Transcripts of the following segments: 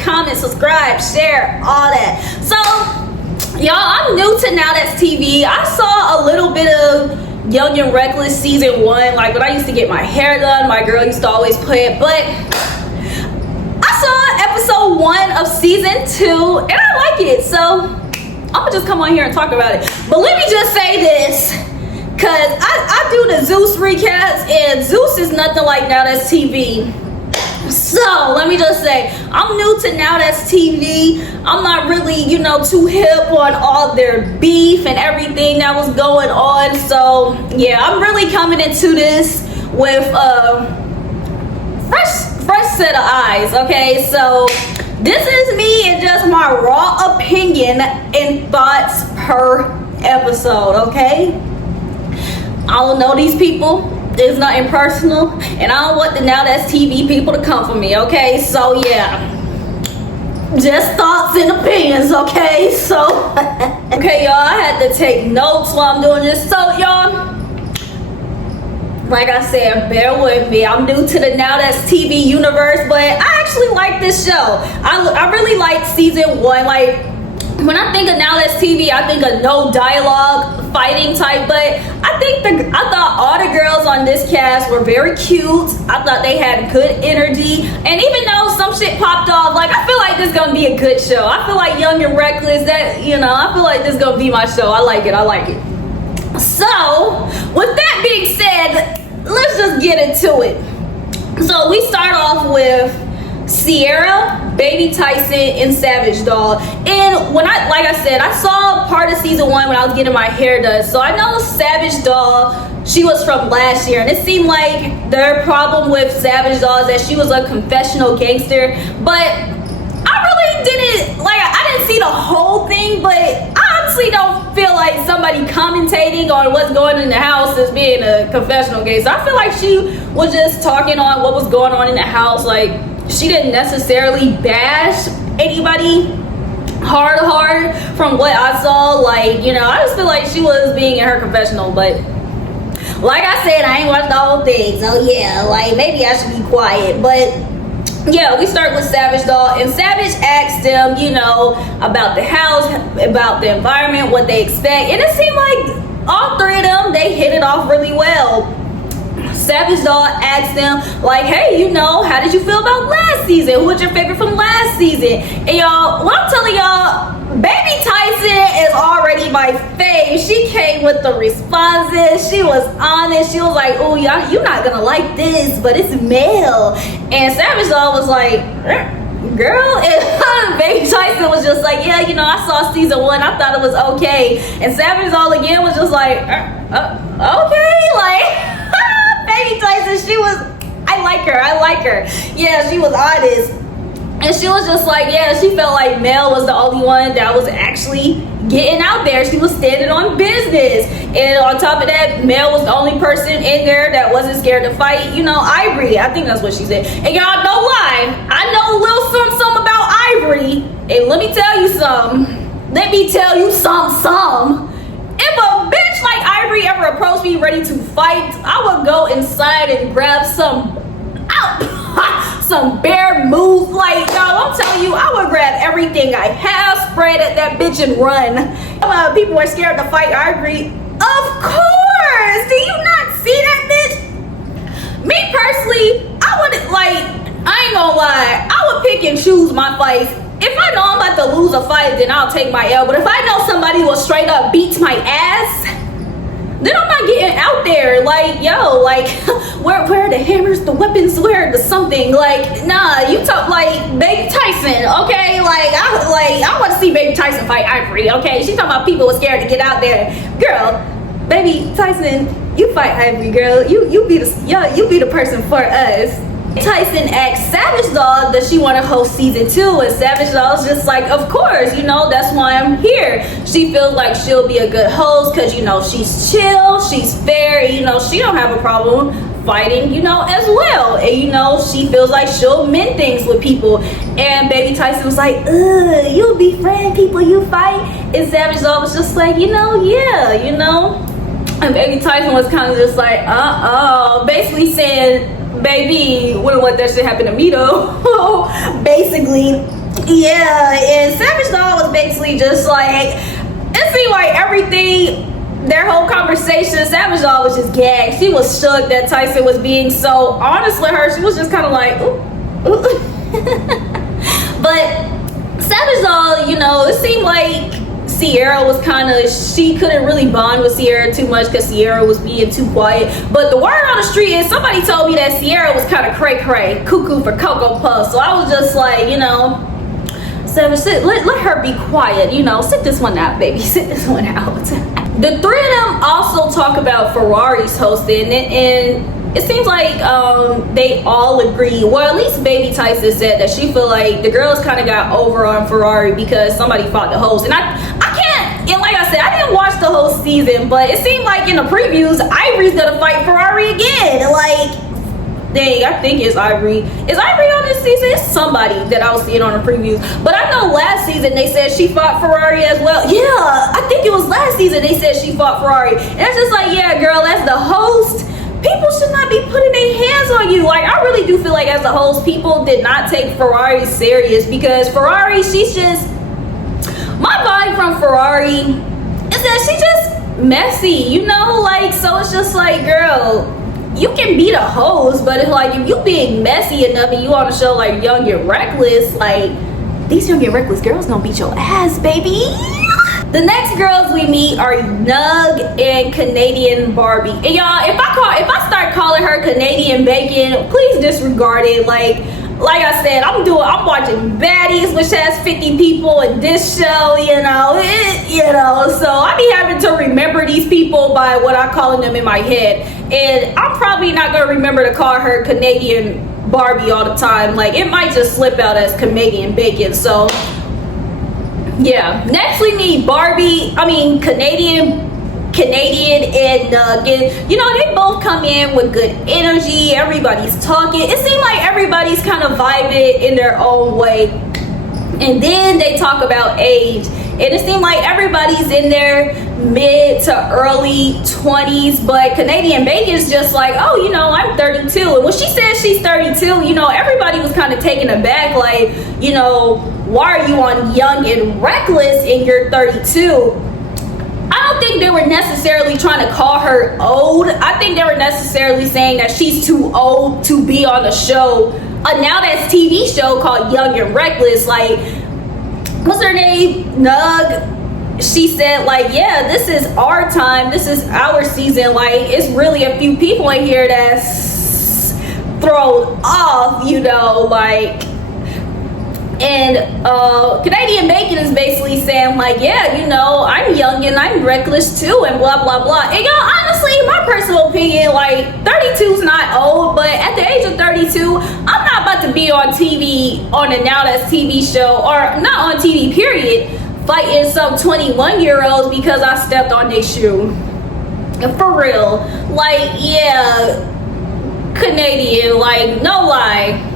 comment, subscribe, share, all that. So, y'all, I'm new to Now That's TV. I saw a little bit of Young and Reckless season 1. Like when I used to get my hair done, my girl used to always play it. But I saw episode 1 of season 2 and I like it. So I'm gonna just come on here and talk about it. But let me just say this, cause I do the Zeus recaps and Zeus is nothing like Now That's TV. So let me just say, I'm new to Now That's TV. I'm not really, too hip on all their beef and everything that was going on. So yeah, I'm really coming into this with a fresh set of eyes. Okay, so this is me and just my raw opinion and thoughts per episode. Okay, I don't know these people. It's nothing personal, and I don't want the Now That's TV people to come for me, okay? So, yeah. Just thoughts and opinions, okay? So, okay, y'all, I had to take notes while I'm doing this. So, y'all, like I said, bear with me. I'm new to the Now That's TV universe, but I actually like this show. I really like season 1. Like, when I think of Now That's TV, I think of no dialogue, fighting type, but I thought all the girls on this cast were very cute. I thought they had good energy, and even though some shit popped off, like, I feel like this is gonna be a good show. I feel like Young and Reckless, I feel like this is gonna be my show. I like it. So, with that being said, let's just get into it. So, we start off with Sierra, Baby Tyson, and Savage Doll. And like I said, I saw part of season 1 when I was getting my hair done. So I know Savage Doll, she was from last year. And it seemed like their problem with Savage Doll is that she was a confessional gangster. But I really didn't, I didn't see the whole thing. But I honestly don't feel like somebody commentating on what's going on in the house as being a confessional gangster. I feel like she was just talking on what was going on in the house. Like, she didn't necessarily bash anybody hard from what I saw. Like, I just feel like she was being in her confessional. But like I said, I ain't watched the whole thing. So yeah, like, maybe I should be quiet. But yeah, we start with Savage Doll, and Savage asked them, about the house, about the environment, what they expect. And it seemed like all three of them, they hit it off really well. Savage Doll asked them, like, hey, how did you feel about last season? Who was your favorite from last season? And y'all, what I'm telling y'all, Baby Tyson is already my fave. She came with the responses. She was honest. She was like, oh, y'all, you're not gonna like this, but it's male. And Savage Doll was like, girl, and Baby Tyson was just like, yeah, I saw season 1. I thought it was okay. And Savage Doll again was just like, okay, like. Baby Tyson, I like her. Yeah, she was honest. And she was just like, yeah, she felt like Mel was the only one that was actually getting out there. She was standing on business. And on top of that, Mel was the only person in there that wasn't scared to fight. Ivory, I think that's what she said. And y'all, no lie, I know a little something about Ivory. And let me tell you some. If a bitch like Ivory ever approached me ready to fight, I would go inside and grab some bear move. Like, y'all, I'm telling you, I would grab everything I have, spread at that bitch and run. People are scared to fight Ivory. Of course! Do you not see that bitch? Me personally, I ain't gonna lie, I would pick and choose my fights. If I know I'm about to lose a fight, then I'll take my L. But if I know somebody will straight up beat my ass, then I'm not getting out there. Like, yo, like, where are the hammers, the weapons, where the something? Like, nah, you talk like Baby Tyson, okay? Like, I want to see Baby Tyson fight Ivory, okay? She talking about people were scared to get out there. Girl, Baby Tyson, you fight Ivory, girl. You be the person for us. Tyson asked Savage Doll that she want to host season 2, and Savage Doll's just like, of course, that's why I'm here. She feels like she'll be a good host because she's chill, she's fair, she don't have a problem fighting, as well. And she feels like she'll mend things with people. And Baby Tyson was like, you'll befriend people you fight. And Savage Doll was just like, yeah. And Baby Tyson was kind of just like, basically saying, baby, wouldn't let that shit happen to me though. Basically. Yeah, and Savage Dog was basically just like, it seemed like everything, their whole conversation, Savage Dog was just gagged. She was shook that Tyson was being so honest with her. She was just kind of like, ooh, ooh. But Savage Dog, you know, it seemed like Sierra was kind of, she couldn't really bond with Sierra too much because Sierra was being too quiet. But the word on the street is, somebody told me that Sierra was kind of cray-cray, cuckoo for Cocoa Puffs. So I was just like, you know, Savage, let her be quiet, you know, sit this one out, baby, sit this one out. The three of them also talk about Ferrari's hosting, and it seems like they all agree, well, at least Baby Tyson said that she feel like the girls kind of got over on Ferrari because somebody fought the host. And I can't, and like I said, I didn't watch the whole season, but it seemed like in the previews, Ivory's gonna fight Ferrari again. Like, dang, I think it's Ivory. Is Ivory on this season? It's somebody that I was seeing on the previews. But I know last season they said she fought Ferrari as well. Yeah, I think it was last season they said she fought Ferrari. And it's just like, yeah, girl, as the host, people should not be putting their hands on you. Like, I really do feel like as the host, people did not take Ferrari serious, because Ferrari, she's just, my vibe from Ferrari is that she just messy, you know? Like, so it's just like, girl, you can be the host, but it's like, if you being messy enough and you on a show like Young and Reckless, like, these Young and Reckless girls gonna beat your ass, baby. The next girls we meet are Nug and Canadian Barbie. And y'all, if I start calling her Canadian Bacon, please disregard it. Like I said, I'm watching Baddies, which has 50 people in this show, you know, so I be having to remember these people by what I'm calling them in my head. And I'm probably not gonna remember to call her Canadian Barbie all the time. Like, it might just slip out as Canadian Bacon. So yeah, next we meet Canadian and Nug, and you know, they both come in with good energy. Everybody's talking. It seemed like everybody's kind of vibing in their own way. And then they talk about age, and it seemed like everybody's in their mid to early 20s, but Canadian Bacon's just like, oh, you know, I'm 32. And when she said she's 32, you know, everybody was kind of taken aback, like, you know, why are you on Young and Reckless and you're 32? I don't think they were necessarily trying to call her old. I think they were necessarily saying that she's too old to be on the show. Now that's TV show called Young and Reckless. Like, what's her name? Nug. She said, like, yeah, this is our time. This is our season. Like, it's really a few people in here that's thrown off, you know, like. And Canadian Bacon is basically saying, like, yeah, you know, I'm young and I'm reckless too, and blah, blah, blah. And y'all, honestly, my personal opinion, like, 32 is not old, but at the age of 32, I'm not about to be on TV, on a Now That's TV show, or not on TV, period, fighting some 21-year-olds because I stepped on their shoe. For real. Like, yeah, Canadian, like, no lie.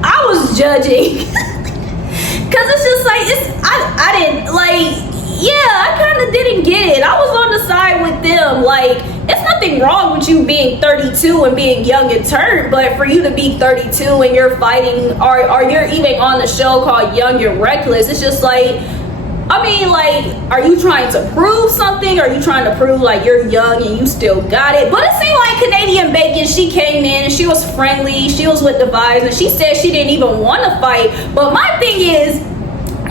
I was judging because it's just like, I didn't, like, yeah, I kind of didn't get it. I was on the side with them. Like, it's nothing wrong with you being 32 and being young and turned, but for you to be 32 and you're fighting, or you're even on the show called Young and Reckless, it's just like, I mean, like, are you trying to prove something? Are you trying to prove, like, you're young and you still got it? But it seemed like Canadian Bacon, she came in and she was friendly. She was with the vibes, and she said she didn't even want to fight. But my thing is,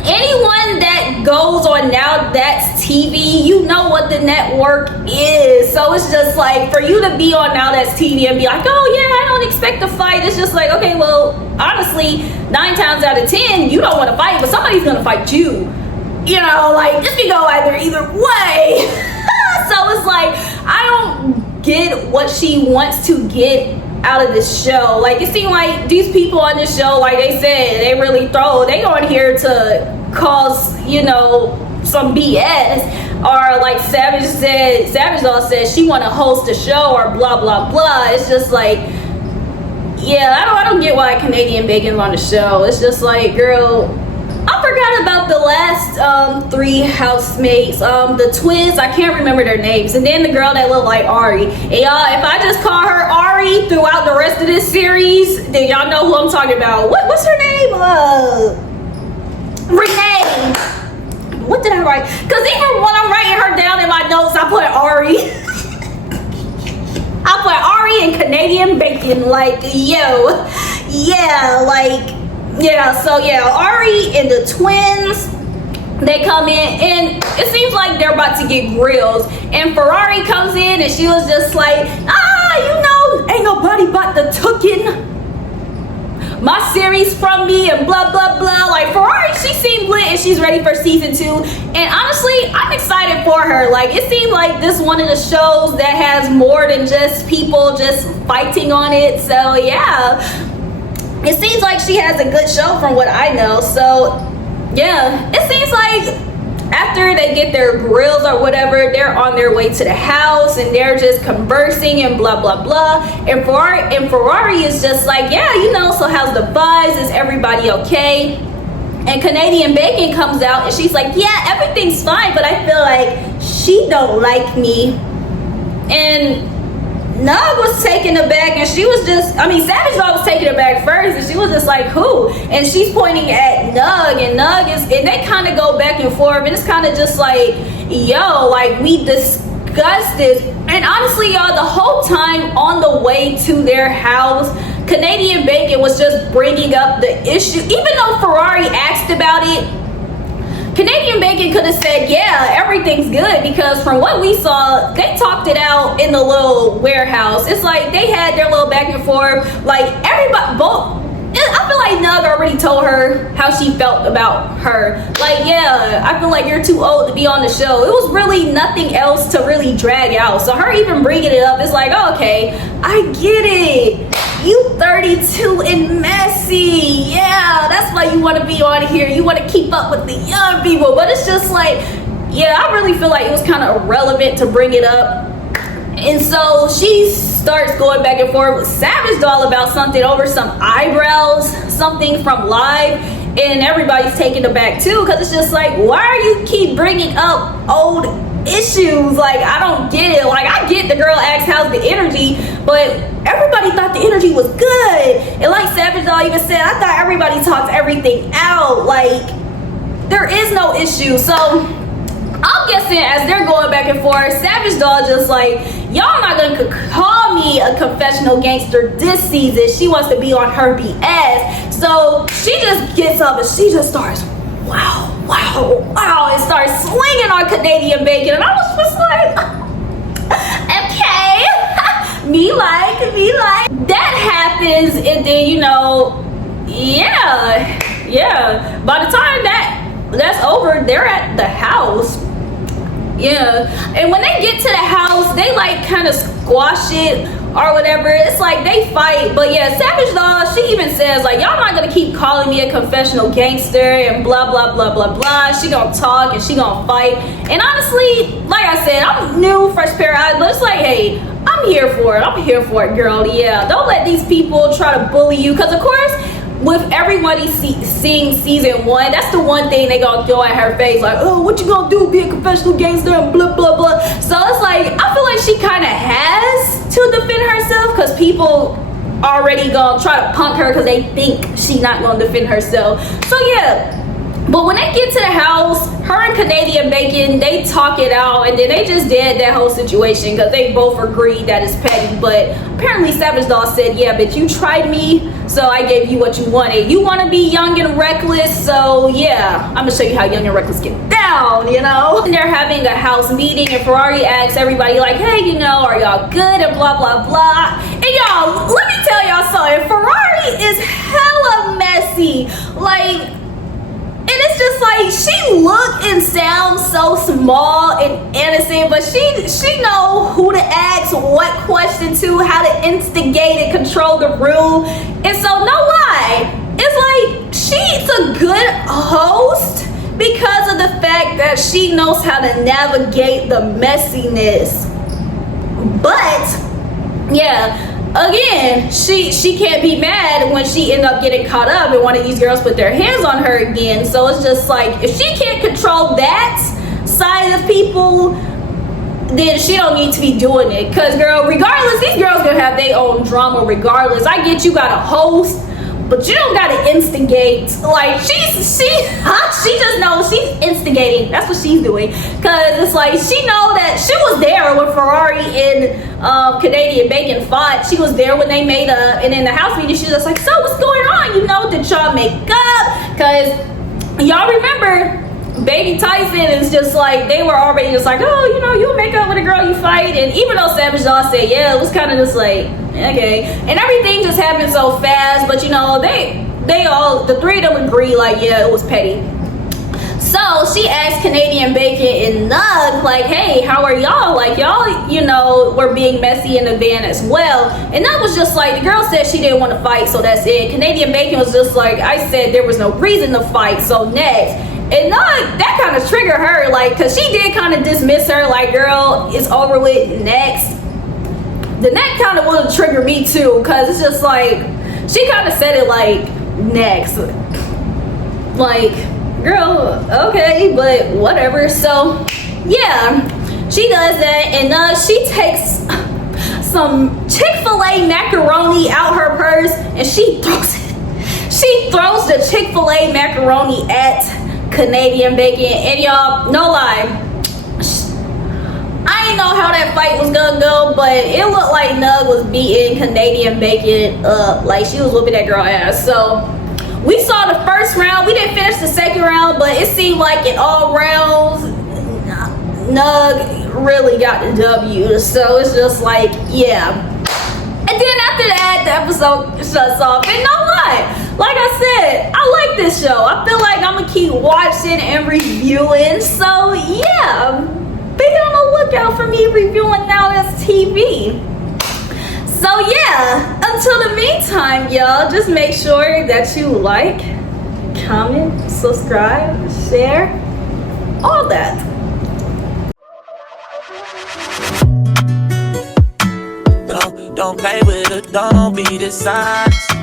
anyone that goes on Now That's TV, you know what the network is. So it's just like, for you to be on Now That's TV and be like, oh yeah, I don't expect to fight. It's just like, okay, well, honestly, 9 times out of 10, you don't want to fight, but somebody's going to fight you. You know, like, this can go either way. So it's like, I don't get what she wants to get out of this show. Like, it seemed like these people on this show, like they said, they on here to cause, you know, some BS. Or like Savage Law said she want to host a show, or blah blah blah. It's just like, yeah, I don't get why Canadian Bacon's on the show. It's just like, girl, I forgot about the last 3 housemates, the twins. I can't remember their names, and then the girl that looked like Ari. And y'all, if I just call her Ari throughout the rest of this series, then y'all know who I'm talking about. What's her name? I put Ari. I put Ari and Canadian Bacon. Like, yo, yeah, like, yeah. So yeah, Ari and the twins, they come in and it seems like they're about to get grills, and Ferrari comes in and she was just like, ain't nobody about to tookin' my series from me and blah blah blah. Like, Ferrari, she seemed lit and she's ready for season 2, and honestly I'm excited for her. Like, it seemed like this one of the shows that has more than just people just fighting on it. So yeah, it seems like she has a good show from what I know. So yeah, it seems like after they get their grills or whatever, they're on their way to the house and they're just conversing and blah blah blah. And Ferrari is just like, yeah, so how's the buzz? Is everybody okay? And Canadian Bacon comes out and she's like, yeah, everything's fine, but I feel like she don't like me. And Nug was taken aback, and she was just, Savage Dog was taken aback first, and she was just like, who? And she's pointing at Nug, and and they kind of go back and forth, and it's kind of just like, yo, like, we discussed this. And honestly, y'all, the whole time on the way to their house, Canadian Bacon was just bringing up the issue. Even though Ferrari asked about it, Canadian Bacon could have said, yeah, everything's good, because from what we saw, they talked it out in the little warehouse. It's like they had their little back and forth. Like, everybody, I feel like Nug already told her how she felt about her. Like, yeah, I feel like you're too old to be on the show. It was really nothing else to really drag out. So her even bringing it up, it's like, oh, okay, I get it. You 32 and messy. Yeah, that's why you want to be on here. You want to keep up with the young people. But it's just like, yeah, I really feel like it was kind of irrelevant to bring it up. And so she starts going back and forth with Savage Doll about something over some eyebrows, something from Live. And everybody's taken aback too, because it's just like, why are you keep bringing up old issues? Like, I don't get it. Like, I get the girl asked how's the energy, but everybody thought the energy was good. And like Savage Doll even said, I thought everybody talked everything out. Like, there is no issue. So I'm guessing as they're going back and forth, Savage Doll just like, y'all not gonna call me a confessional gangster this season. She wants to be on her BS. So she just gets up and she just starts, wow, and starts swinging on Canadian Bacon. And I was just like, okay, me like. That happens, and then, yeah. By the time that's over, they're at the house. Yeah, and when they get to the house, they like kind of squash it or whatever. It's like they fight. But yeah, Savage Doll, she even says like, y'all not gonna keep calling me a confessional gangster and blah blah blah blah blah. She gonna talk and she gonna fight. And honestly, like I said, I'm new, fresh pair of eyes, but it's like, hey, I'm here for it, girl. Yeah, don't let these people try to bully you, because of course, with everybody seeing season 1, that's the one thing they gonna throw at her face, like, oh, what you gonna do, be a confessional gangster and blah blah blah. So it's like, I feel like she kind of has to defend herself, because people already gonna try to punk her because they think she not gonna defend herself. So yeah, but when they get to the house, her and Canadian Bacon, they talk it out, and then they just did that whole situation because they both agreed that it's petty. But apparently Savage Doll said, yeah, but you tried me, so I gave you what you wanted. You want to be young and reckless, so yeah, I'm gonna show you how young and reckless get down, And they're having a house meeting, and Ferrari asks everybody like, hey, are y'all good, and blah blah blah. And y'all, let me tell y'all something. Ferrari is hella messy. Like, and it's just like, she look and sounds so small and innocent, but she know who to ask what question to, how to instigate and control the room. And so, no lie, it's like she's a good host because of the fact that she knows how to navigate the messiness. But yeah, again, she can't be mad when she end up getting caught up and one of these girls put their hands on her again. So it's just like, if she can't control that side of people, then she don't need to be doing it. Because, girl, regardless, these girls gonna have their own drama regardless. I get you got a host, but you don't gotta instigate. Like she just knows she's instigating. That's what she's doing. Cause it's like she know that she was there when Ferrari and Canadian Bacon fought. She was there when they made up, and in the house meeting, she was just like, so what's going on? You know, did y'all make up? Cause y'all remember Baby Tyson is just like, they were already just like, oh, you know, you'll make up with a girl you fight. And even though Savage Jaw said, yeah, it was kind of just like, okay. And everything just happened so fast. But, you know, they all, the three of them agree, like, yeah, it was petty. So she asked Canadian Bacon and Nug, like, hey, how are y'all? Like, y'all, you know, were being messy in the van as well. And Nug was just like, the girl said she didn't want to fight, so that's it. Canadian Bacon was just like, I said there was no reason to fight, so next. And Nug, that kind of triggered her, like, because she did kind of dismiss her, like, girl, it's over with, next. Then that kind of would have triggered me, too, because it's just like, she kind of said it, like, next. Like, girl, okay, but whatever. So, yeah, she does that, and she takes some Chick-fil-A macaroni out her purse, and she throws it. She throws the Chick-fil-A macaroni at Canadian Bacon, and y'all, no lie, I didn't know how that fight was gonna go, but it looked like Nug was beating Canadian Bacon up, like she was whooping that girl ass. So we saw the first round. We didn't finish the second round, but it seemed like in all rounds, Nug really got the W. So it's just like, yeah. And then after that, the episode shuts off. And no lie, like I said, I like this show. I feel like I'm gonna keep watching and reviewing. So yeah, be on the lookout for me reviewing Now That's TV. So yeah, until the meantime, y'all, just make sure that you like, comment, subscribe, share, all that. Don't play with it, don't be dishonest.